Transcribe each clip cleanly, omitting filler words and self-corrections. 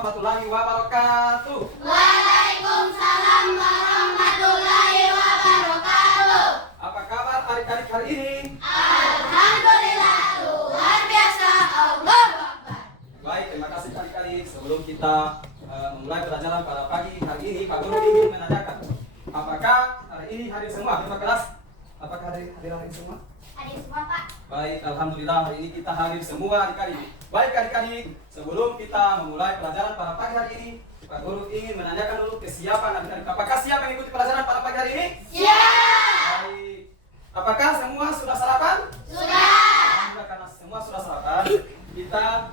warahmatullahi wabarakatuh. Waalaikumsalam warahmatullahi wabarakatuh. Apa kabar adik-adik hari ini? Alhamdulillah, luar biasa. Allahu Akbar. Baik, terima kasih adik-adik. Sebelum kita memulai pelajaran pada pagi hari ini, Pak Guru ingin menanyakan, apakah hari ini hadir semua di kelas? Apakah hadir hari semua? Hadir semua, Pak. Baik, alhamdulillah hari ini kita hadir semua adik-adik. Baik adik-adik, sebelum kita memulai pelajaran pada pagi hari ini, Pak Guru ingin menanyakan dulu kesiapan adik-adik. Apakah siap mengikuti pelajaran pada pagi hari ini? Siap. Baik. Apakah semua sudah sarapan? Sudah. Alhamdulillah, karena semua sudah sarapan, kita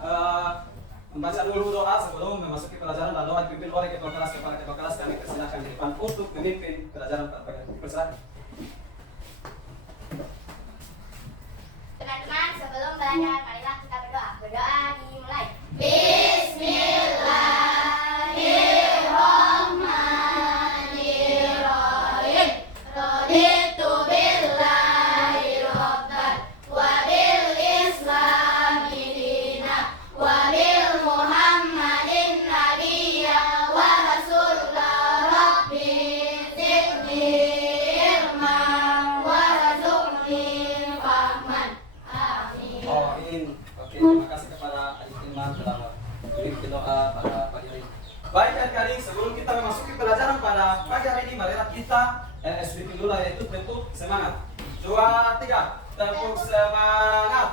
membaca dulu doa sebelum memasuki pelajaran, dan doa dipimpin oleh ketua kelas kami persilakan di depan untuk memimpin pelajaran pada pagi hari ini. Persilakan. Teman-teman, sebelum belajar, marilah kita berdoa. Berdoa dimulai. Bismillahirrahmanirrahim. Raditu billahi rabban wa bil islami dina wa bil muhammadin nabiyya wa rasulullah rabbi zidni ilman wa razuqni fahman. Amin. Oh, ini. Oke, terima kasih kepada adik Iman telah memimpin doa pada pagi hari ini. Baik adik-adik, sebelum kita memasuki pelajaran pada pagi hari ini, marilah kita SBP dulu, yaitu bentuk semangat. 2, 3, tepuk semangat.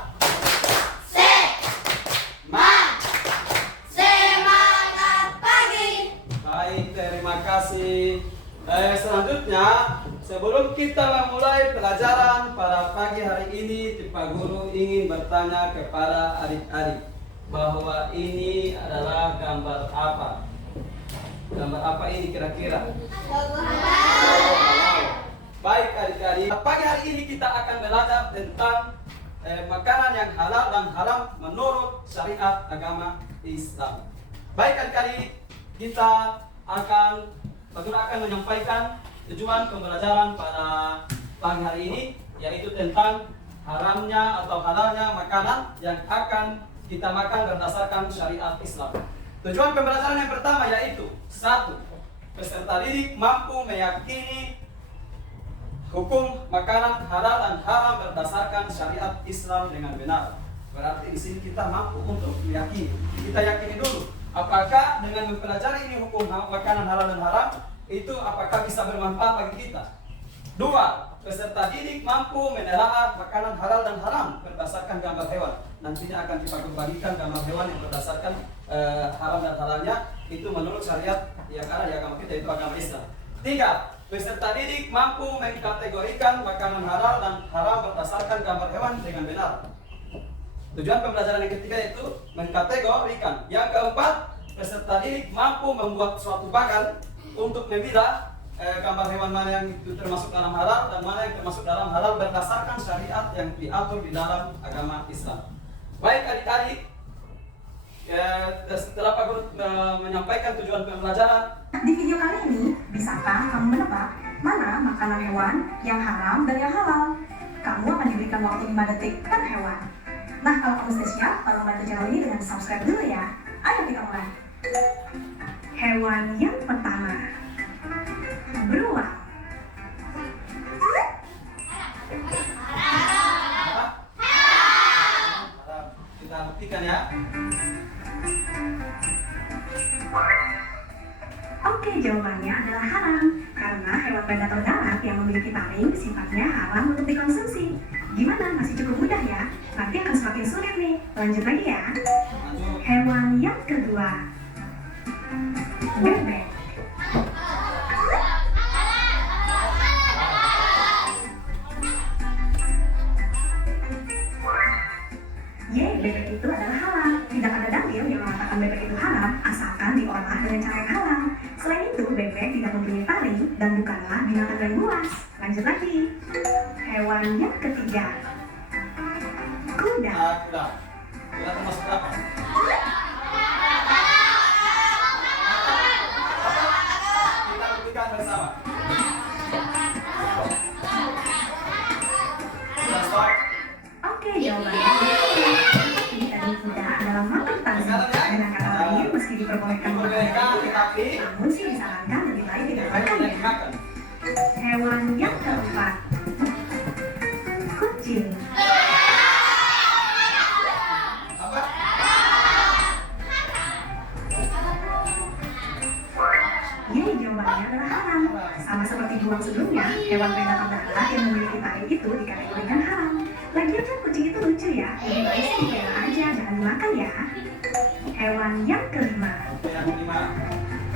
Semangat pagi. Baik, terima kasih. Selanjutnya, sebelum kita memulai pelajaran pada pagi hari ini, Pak Guru ingin bertanya kepada adik-adik bahwa ini adalah gambar apa? Gambar apa ini kira-kira? Baik adik-adik, pagi hari ini kita akan belajar tentang makanan yang halal dan haram menurut syariat agama Islam. Baik adik-adik, kita akan menyampaikan tujuan pembelajaran pada pagi hari ini, yaitu tentang haramnya atau halalnya makanan yang akan kita makan berdasarkan syariat Islam. Tujuan pembelajaran yang pertama yaitu 1. Peserta didik mampu meyakini hukum makanan halal dan haram berdasarkan syariat Islam dengan benar. Berarti di sini kita mampu untuk meyakini. Kita yakini dulu, apakah dengan mempelajari ini hukum makanan halal dan haram itu apakah bisa bermanfaat bagi kita. 2. Peserta didik mampu menelaah makanan halal dan haram berdasarkan gambar hewan. Nantinya akan kita kembalikan gambar hewan yang berdasarkan haram dan halalnya itu menurut syariat yang ada di agama kita, itu agama Islam. 3. Peserta didik mampu mengkategorikan makanan halal dan haram berdasarkan gambar hewan dengan benar. Tujuan pembelajaran yang ketiga yaitu mengkategorikan. Yang keempat, peserta didik mampu membuat suatu bagan untuk memilah gambar hewan mana yang itu termasuk dalam halal dan mana yang termasuk dalam halal berdasarkan syariat yang diatur di dalam agama Islam. Baik adik-adik, setelah Pak Guru menyampaikan tujuan pembelajaran, di video kali ini, bisakah kamu menebak mana makanan hewan yang haram dan yang halal? Kamu akan diberikan waktu 5 detik per hewan. Nah, kalau kamu sudah siap, tolong bantu channel ini dengan subscribe dulu ya. Ayo kita mulai. Hewan yang pertama, beruang. kita buktikan ya. Oke, jawabannya adalah haram. Karena hewan predator darat yang memiliki taring sifatnya haram untuk dikonsumsi. Gimana? Masih cukup mudah ya? Nanti akan semakin sulit nih. Lanjut lagi ya. Lanjut. Hewan yang kedua, bebek. Bebek itu adalah halal. Tidak ada dalil yang mengatakan bebek itu haram asalkan diolah dengan cara yang halal. Selain itu, bebek tidak mempunyai taring dan bukanlah binatang yang buas. Lanjut lagi. Hewan yang ketiga, kuda. Kuda. Kuda termasuk apa? Kita buktikan bersama. Sudah stop. Oke, jawabannya ini tadi kuda adalah makan tanah. Dengan kata lain, meski diperbolehkan dibolehkan Diperbolehkan, tetapi namun sih disarankan lebih baik tidak baik makan tidak ya. dimakan. Hewan yang keempat, kucing. Apa? Yeay, jawabannya adalah haram. Sama seperti dua sebelumnya, hewan predator darat yang memiliki taring itu dikategorikan haram. Lagian kan kucing itu lucu ya, lebih baik sih dipelihara aja, jangan dimakan ya. Hewan yang kelima, Oke, yang kelima.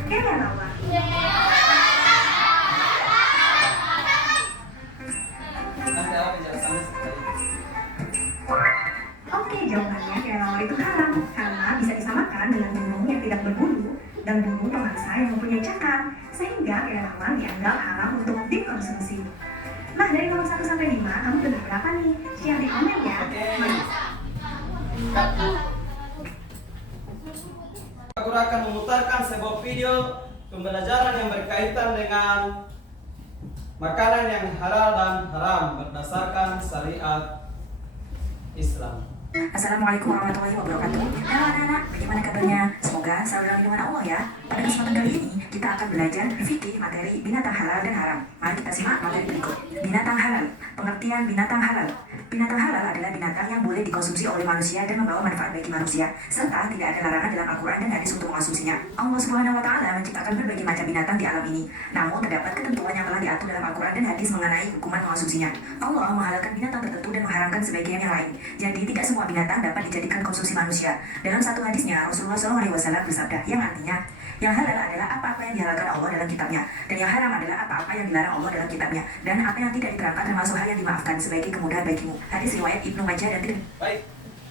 kelelawar. Nanti ada penjelasannya sekali. Oke, jawabannya kelelawar itu haram karena bisa disamakan dengan burung yang tidak berbulu dan burung pemangsa yang mempunyai cakar, sehingga kelelawar dianggap haram untuk dikonsumsi. Nah, dari nomor 1 sampai 5, kamu benar berapa nih? Share di komen ya. Oke. Aku akan memutarkan sebuah video pembelajaran yang berkaitan dengan makanan yang halal dan haram berdasarkan syariat Islam. Assalamualaikum warahmatullahi wabarakatuh. Halo anak-anak, bagaimana kabarnya? Semoga selalu dalam lindungan Allah ya. Pada kesempatan kali ini, kita akan belajar fikih materi binatang halal dan haram. Mari kita simak materi berikut. Binatang halal. Pengertian binatang halal. Binatang halal adalah binatang yang boleh dikonsumsi oleh manusia dan membawa manfaat bagi manusia, serta tidak ada larangan dalam Al-Quran dan hadis untuk mengonsumsinya. Allah Subhanahu wa Ta'ala menciptakan berbagai macam binatang di alam ini, namun terdapat ketentuan yang telah diatur dalam Al-Quran dan hadis mengenai hukuman mengonsumsinya. Allah menghalalkan binatang tertentu dan mengharamkan sebagian yang lain. Jadi tidak semua binatang dapat dijadikan konsumsi manusia. Dalam satu hadisnya, Rasulullah SAW bersabda, yang artinya, yang halal adalah apa-apa yang dihalalkan Allah dalam kitabnya, dan yang haram adalah apa-apa yang dilarang Allah dalam kitabnya, dan apa yang tidak diterangkan termasuk hal yang dimaafkan sebagai kemudahan bagimu. Hadis riwayat Ibnu Majah dan Tirmidzi. Baik,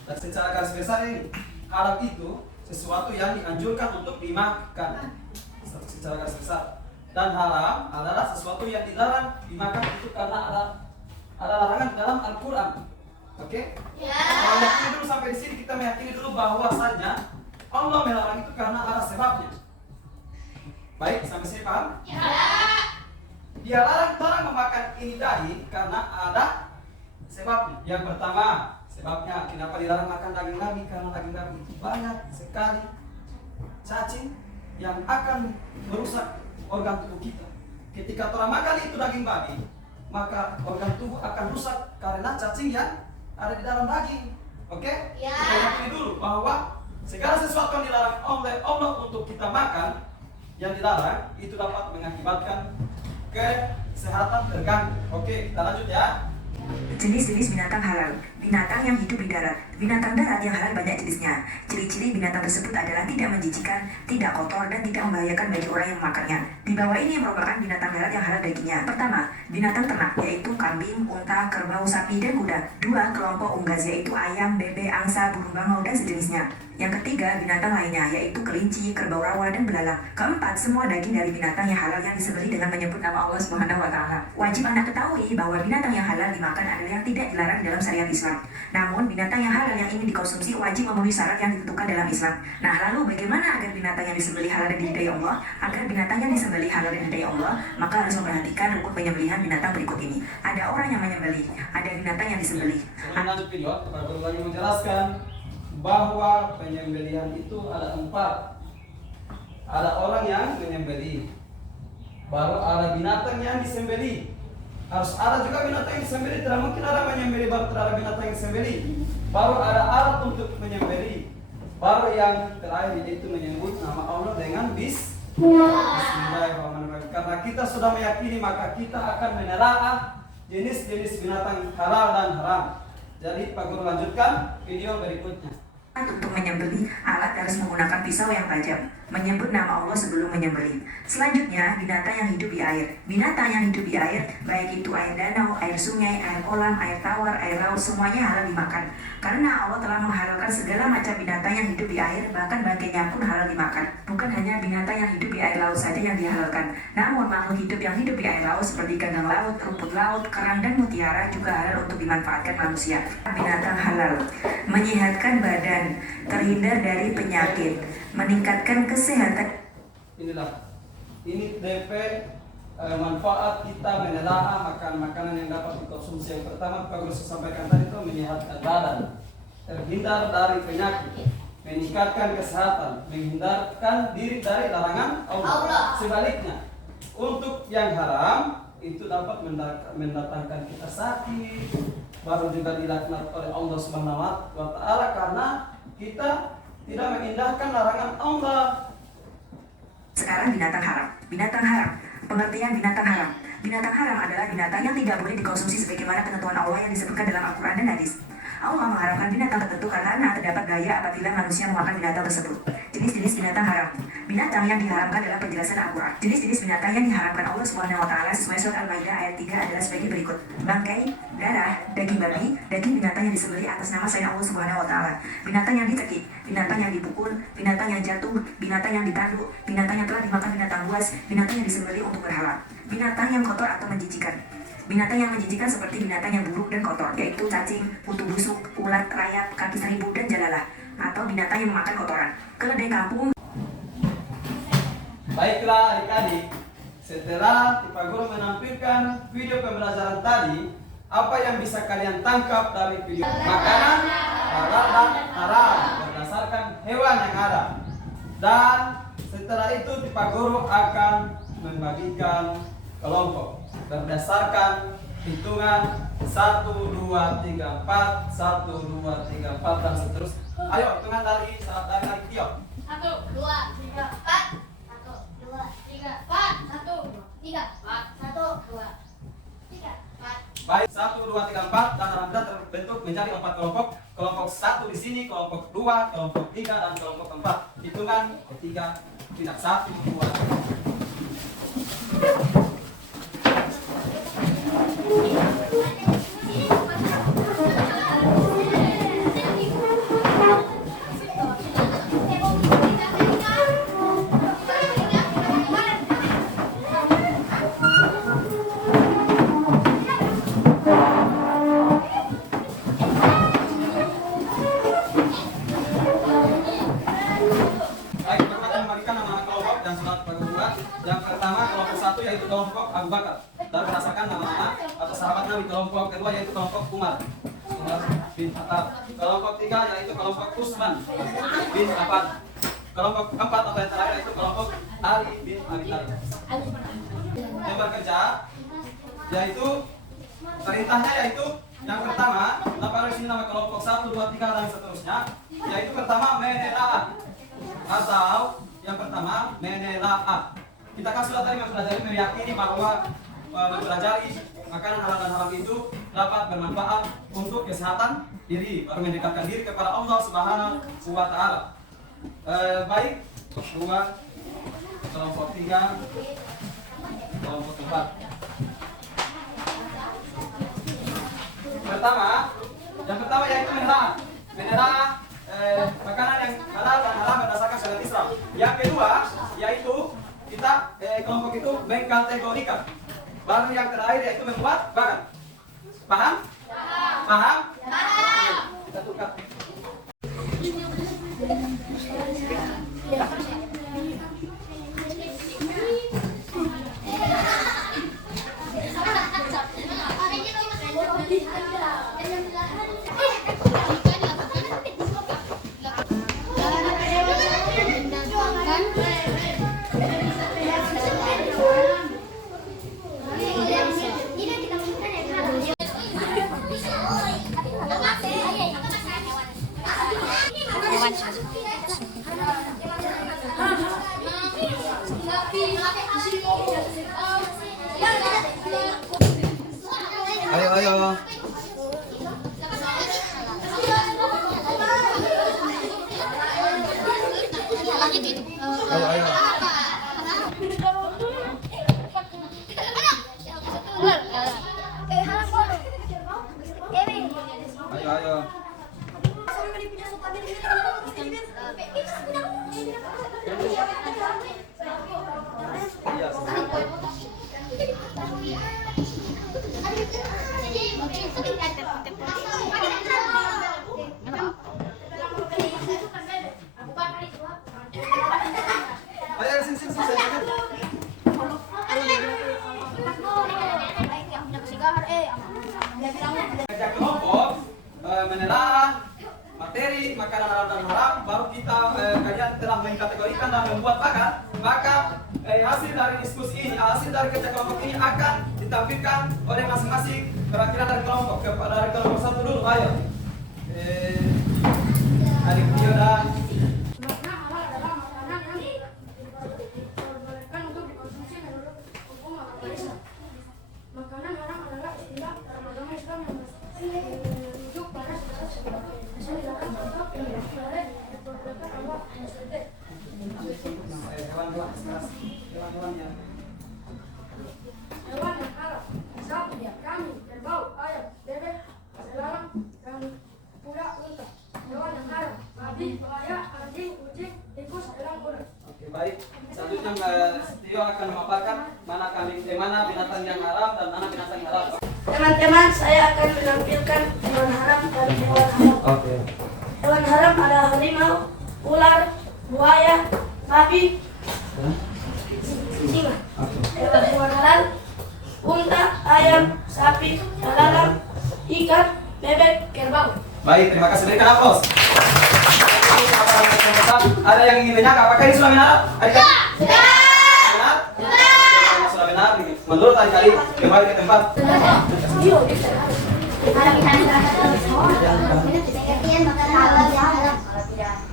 dan secara garis besar ini halal itu sesuatu yang dianjurkan untuk dimakan. Secara garis besar. Dan haram adalah sesuatu yang dilarang dimakan itu karena ada larangan dalam Al-Quran. Oke? Kalau yakini dulu sampai di sini kita meyakini dulu bahwasanya Allah melarang itu karena ada sebabnya. Baik, sampai sini paham? Ya. Dia larang memakan ini dahi karena ada sebabnya. Yang pertama, sebabnya kenapa dilarang makan daging babi? Karena daging babi itu banyak sekali cacing yang akan merusak organ tubuh kita. Ketika orang makan itu daging babi, maka organ tubuh akan rusak karena cacing yang ada di dalam daging. Oke? Ya. Kita yakini dulu bahwa segala sesuatu yang dilarang oleh Allah untuk kita makan, yang dilarang itu dapat mengakibatkan kesehatan terganggu. Oke, kita lanjut ya. Jenis-jenis binatang halal. Binatang yang hidup di darat. Binatang darat yang halal banyak jenisnya. Ciri-ciri binatang tersebut adalah tidak menjijikan, tidak kotor, dan tidak membahayakan bagi orang yang memakannya. Di bawah ini merupakan binatang darat yang halal dagingnya. Pertama, binatang ternak, yaitu kambing, unta, kerbau, sapi, dan kuda. Dua, kelompok unggas, yaitu ayam, bebek, angsa, burung bangau, dan sejenisnya. Yang ketiga, binatang lainnya, yaitu kelinci, kerbau rawa, dan belalang. Keempat, semua daging dari binatang yang halal yang disembelih dengan menyebut nama Allah Subhanahu wa Ta'ala. Wajib Anda ketahui bahwa binatang yang halal dimakan adalah yang tidak dilarang dalam syariat Islam. Namun, binatang yang halal yang ingin dikonsumsi wajib memenuhi syarat yang ditentukan dalam Islam. Nah, lalu bagaimana agar binatang yang disembelih halal dan diridai Allah? Agar binatang yang disembelih halal dan diridai Allah, maka harus memperhatikan rukun penyembelihan binatang berikut ini. Ada orang yang menyembelih, ada binatang yang disembelih. Sebelum lanjut video, kita baru lagi menjelaskan bahwa penyembelihan itu ada 4. Ada orang yang menyembelih, baru ada binatang yang disembelih. Harus ada juga binatang yang disembelih. Tidak mungkin ada menyembelih baru tidak ada binatang yang disembelih. Baru ada alat untuk menyembelih. Baru yang terakhir yaitu menyebut nama Allah dengan Bismillahirrahmanirrahim. Karena kita sudah meyakini, maka kita akan menelaah jenis-jenis binatang halal dan haram. Jadi Pak Guru lanjutkan video berikutnya. Untuk menyembelih, alat harus menggunakan pisau yang tajam. Menyebut nama Allah sebelum menyembelih. Selanjutnya, binatang yang hidup di air. Binatang yang hidup di air, baik itu air danau, air sungai, air kolam, air tawar, air laut, semuanya halal dimakan. Karena Allah telah menghalalkan segala macam binatang yang hidup di air, bahkan bangkainya pun halal dimakan. Bukan hanya binatang yang hidup di air laut saja yang dihalalkan, namun makhluk hidup yang hidup di air laut seperti ganggang laut, rumput laut, kerang, dan mutiara juga halal untuk dimanfaatkan manusia. Binatang halal menyehatkan badan, terhindar dari penyakit, meningkatkan kesehatan. Ini DP manfaat kita menelaah makanan yang dapat dikonsumsi. Yang pertama Pak Guru sampaikan tadi itu menyehatkan badan, terhindar dari penyakit, meningkatkan kesehatan, menghindarkan diri dari larangan Allah. Sebaliknya, untuk yang haram itu dapat mendatangkan kita sakit, baru juga dilaknat oleh Allah Subhanahu wa Ta'ala karena kita tidak mengindahkan larangan Allah. Sekarang binatang haram. Binatang haram. Pengertian binatang haram. Binatang haram adalah binatang yang tidak boleh dikonsumsi sebagaimana ketentuan Allah yang disebutkan dalam Al-Quran dan hadis. Allah mengharamkan binatang tertentu karena terdapat bahaya apabila manusia memakan binatang tersebut. Jenis-jenis binatang haram. Binatang yang diharamkan dalam penjelasan Al-Quran. Jenis-jenis binatang yang diharamkan Allah Subhanahu wa Ta'ala sesuai surat Al-Maidah ayat 3 adalah sebagai berikut: bangkai, darah, daging babi, daging binatang yang disembelih atas nama selain Allah Subhanahu wa Ta'ala, binatang yang dicekik, binatang yang dipukul, binatang yang jatuh, binatang yang ditanduk, binatang yang telah dimakan binatang buas, binatang yang disembelih untuk berhala, binatang yang kotor atau menjijikan. Binatang yang menjijikan seperti binatang yang buruk dan kotor, yaitu cacing, kutu busuk, ulat, rayap, kaki seribu, dan jalalah, atau binatang yang memakan kotoran. Keledai kampung. Baiklah adik-adik, setelah Pak Guru menampilkan video pembelajaran tadi, apa yang bisa kalian tangkap dari video? Makanan halal dan haram berdasarkan hewan yang ada. Dan setelah itu Pak Guru akan membagikan kelompok berdasarkan hitungan 1, 2, 3, 4, 1, 2, 3, 4 dan seterusnya. Ayo hitungan dari Tio. 1, 2, 3, 4. 1, 2, 3, 4. 1, 2, 3, 4. 1, 2, 3, 4. Baik, 1, 2, 3, 4 dan alhamdulillah terbentuk menjadi 4 kelompok. Kelompok 1 di sini, kelompok 2, kelompok 3 dan kelompok 4. Hitungan ketiga tidak 1, 2, 3. Yang pertama kelompok 1 yaitu kelompok Abu Bakar dan berdasarkan nama-nama atau sahabat Nabi. Kelompok kedua yaitu kelompok Umar bin Khattab. Kelompok 3 yaitu kelompok Utsman bin Affan. Kelompok 4 atau yang terakhir yaitu kelompok Ali bin Abi Thalib. Yang bekerja yaitu perintahnya yaitu yang pertama, di sini nama kelompok 1, 2, 3 dan seterusnya, yaitu pertama menelaah atau yang pertama menelaah. Kita kan sudah tadi mempelajari meyakini bahwa mempelajari makanan halal dan haram itu dapat bermanfaat untuk kesehatan diri, baru mendekatkan diri kepada Allah Subhanahu wa Ta'ala. Baik, kelompok 2, kelompok 3, kelompok 4. Yang pertama yaitu menelaah makanan yang halal dan haram berdasarkan syariat Islam. Yang kedua yaitu kita kelompok itu mengkategorikan. Baru yang terakhir yaitu membuat bahan. Paham? Paham? Kita tukar. Ayo. Kelompok menelaah materi makanan halal dan haram, baru kita kalian telah mengkategorikan dan membuat makan, maka hasil dari diskusi ini, hasil dari kerja kelompok ini akan ditampilkan oleh masing-masing perwakilan dari kelompok. Dari kelompok satu dulu, ayo. Adik Yoda. Makanan halal adalah makanan yang diperbolehkan untuk dikonsumsi menurut hukum agama Islam. Makanan haram adalah istilah dalam agama Islam yang merujuk pada segala sesuatu yang dilarang atau yang boleh diperbolehkan Allah SWT. Hewan yang haram, misal kambing, kerbau, ayam, bebek, belalang, dan kuda, unta. Hewan yang haram, babi, buaya, anjing, kucing, tikus, elang, ular. Oke, baik. Selanjutnya Tio akan memaparkan mana binatang yang haram dan mana binatang yang halal. Teman-teman, saya akan menampilkan hewan haram dan hewan halal. Oke. Hewan haram adalah harimau, ular, buaya, babi, singa. Hewan halal, unta, ayam, sapi, belalang, ikan, bebek, kerbau. Baik, terima kasih. Berikan aplaus. Ada yang ingin menanya, apakah ini sudah benar? Benar. Benar? Sudah benar. Menurut tadi kembali ke tempat. Pengertian makanan halal yang haram.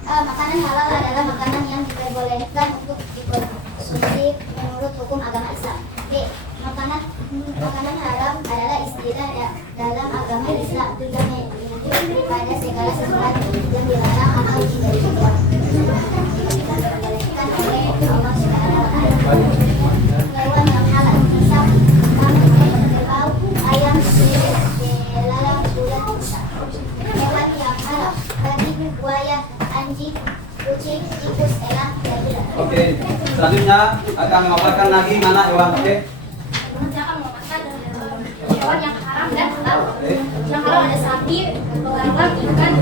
Makanan halal adalah makanan yang diperbolehkan untuk dikonsumsi menurut hukum agama Islam. B. Makanan haram adalah istilah dalam agama Islam yang merujuk pada segala sesuatu yang dilarang atau tidak diperbolehkan oleh Allah SWT. Hewan yang halal, misal kambing, kerbau, ayam, bebek, belalang, kuda, unta. Hewan yang haram, babi, buaya, anjing, kucing, tikus, elang, dan ular. Oke, selanjutnya akan memaparkan lagi mana hewan. Oke. Saya akan memaparkan hewan yang haram dan halal. Oke. Yang halal ada sapi, belalang, ikan,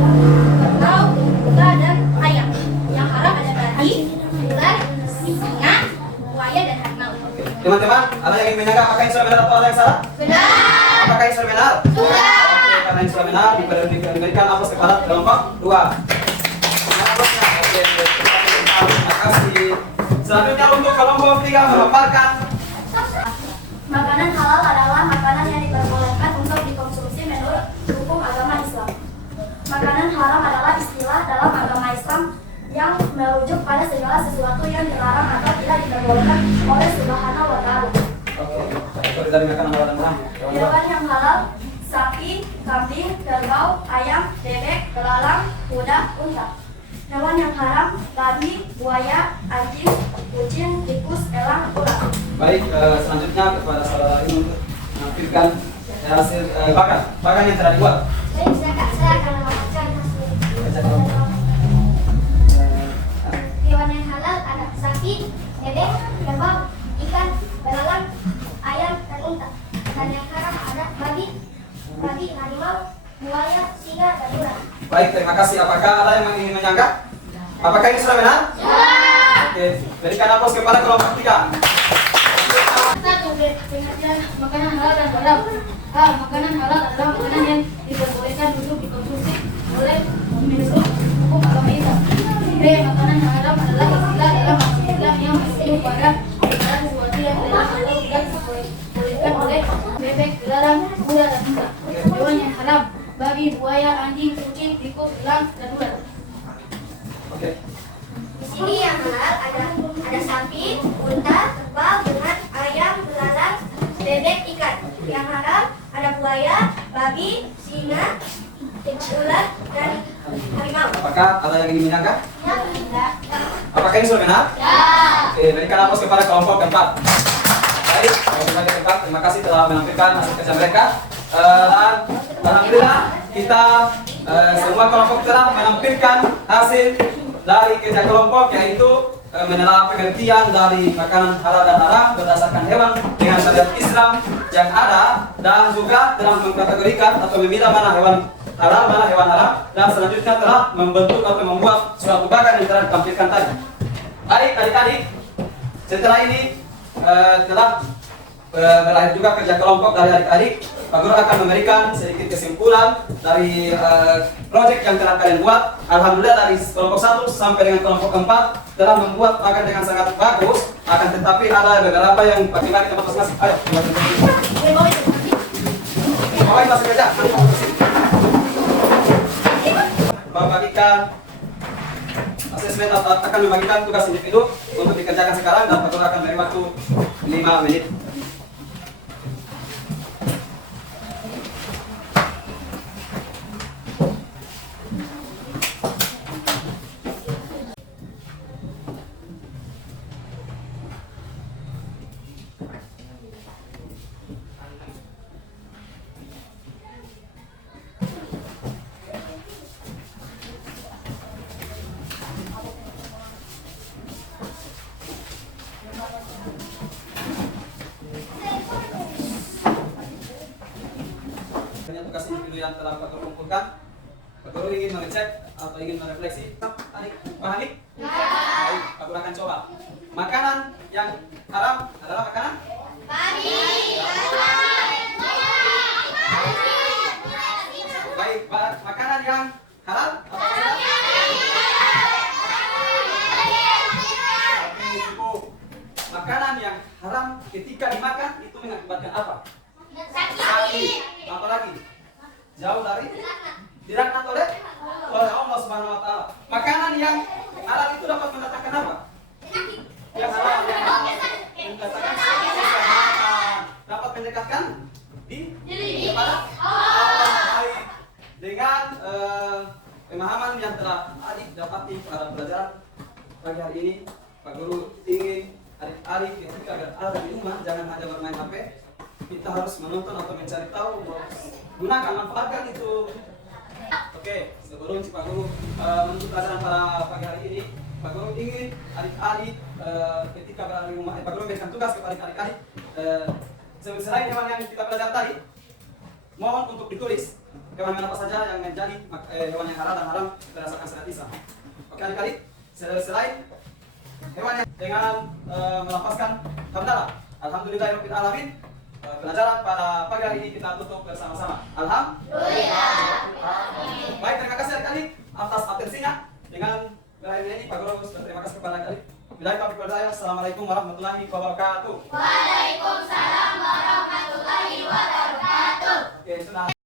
kerbau, kuda, dan ayam. Yang haram ada babi, ular, singa, buaya, dan harimau. Teman-teman, ada yang ingin menyanggah apakah ini sudah benar atau ada yang salah? Benar. Apakah ini sudah benar? Sudah. Oke, karena ini sudah benar, diberikan aplaus kepada kelompok 2. Terima kasih. Selanjutnya untuk kelompok 3 memaparkan. Makanan halal adalah makanan yang diperbolehkan untuk dikonsumsi menurut hukum agama Islam. Makanan haram adalah istilah dalam agama Islam yang merujuk pada segala sesuatu yang dilarang atau tidak diperbolehkan oleh Subhanahu wa Ta'ala. Oke, seperti tadi makanan halal dan haram. Hewan yang halal, sapi, kambing, kerbau, ayam, bebek, belalang, kuda, unta. Hewan yang haram, babi, buaya, anjing, kucing, tikus, elang, ular. Baik, selanjutnya kepada saudara ini untuk menampilkan hasil bahkan yang telah dibuat. Baik, saya akan memaparkan hasil. Hewan yang halal ada sapi, bebek, kerbau, ikan, belalang, ayam, dan unta. Dan yang haram ada babi, harimau, buaya, singa, dan ular. Baik, terima kasih. Apakah ada yang ingin menyangka? Apakah ini sudah benar? Ya. Oke, berikan aplaus kepada kelompok 3. Satu, pengertian makanan halal dan haram. A. Makanan halal adalah makanan yang diperbolehkan untuk dikonsumsi oleh menurut hukum agama Islam. B. Makanan haram adalah istilah dalam agama Islam yang merujuk pada segala sesuatu yang dilarang atau tidak diperbolehkan oleh bebek, belalang, kuda, dan unta. Hewan yang haram, babi, buaya, anjing, kucing, tikus, elang, dan ular. Oke. Di sini yang halal ada sapi, unta, kerbau, dengan ayam, belalang, bebek, ikan. Yang haram ada buaya, babi, singa, ular, dan harimau. Apakah ada yang ingin menyangka? Ya. Apakah ini sudah benar? Ya. Oke, berikan aplaus kepada kelompok 4. Baik, kelompok 4, terima kasih telah menampilkan hasil kerja mereka. Dan alhamdulillah kita semua kelompok telah menampilkan hasil dari kerja kelompok, yaitu menelaah pengertian dari makanan halal dan haram berdasarkan hewan dengan syariat Islam yang ada, dan juga telah mengkategorikan atau memilah mana hewan halal, mana hewan haram, dan selanjutnya telah membentuk atau membuat suatu bagan yang telah ditampilkan tadi. Baik, adik-adik, setelah ini telah berakhir juga kerja kelompok dari adik-adik. Pak Guru akan memberikan sedikit kesimpulan dari proyek yang telah kalian buat. Alhamdulillah dari kelompok 1 sampai dengan kelompok 4 telah membuat makan dengan sangat bagus. Akan tetapi ada beberapa yang bagi-bagi tempat masing-masing. Ayo, bawain masuk meja. Membagikan asesmen akan membagikan tugas individu untuk dikerjakan sekarang dan Pak Guru akan beri waktu 5 menit. Tugas individu yang telah Pak Guru kumpulkan. Pak Guru ingin mengecek atau ingin merefleksi. Adik, pahami? Baik, Pak Guru akan coba. Makanan yang haram adalah makanan? Baik, makanan yang halal? Oke, cukup. Makanan yang haram ketika dimakan itu mengakibatkan apa? Sakit. Apa lagi? Jauh dari dilaknat oleh Allah Subhanahu wa taala. Makanan yang halal itu dapat mendatangkan apa? Yang halal mendatangkan kesehatan. Dapat mendekatkan kepada Allah. Baik. Dengan pemahaman yang telah adik dapati pada pelajaran pagi hari ini, Pak Guru ingin adik-adik ketika berada di rumah jangan hanya bermain HP. Kita harus menonton atau mencari tahu, gunakan, manfaatkan itu. Oke, sebelum si Pak Guru menutup pelajaran pada pagi hari ini, Pak Guru ingin adik-adik ketika berada di rumah, Pak Guru memberikan tugas kepada adik-adik selain hewan yang kita pelajari tadi, mohon untuk ditulis hewan apa saja yang menjadi hewan yang halal dan haram berdasarkan syariat Islam. Oke adik-adik, selain hewan yang dengan melafazkan hamdalah, alhamdulillahirabbil alamin. Pelajaran pada pagi hari ini kita tutup bersama-sama. Alhamdulillah. Baik, terima kasih adik-adik atas atensinya. Dengan berakhir ini Pak Guru berterima kasih kepada adik-adik. Bila taufiq wal hidayah. Assalamualaikum warahmatullahi wabarakatuh. Waalaikumsalam warahmatullahi wabarakatuh. Oke, sudah.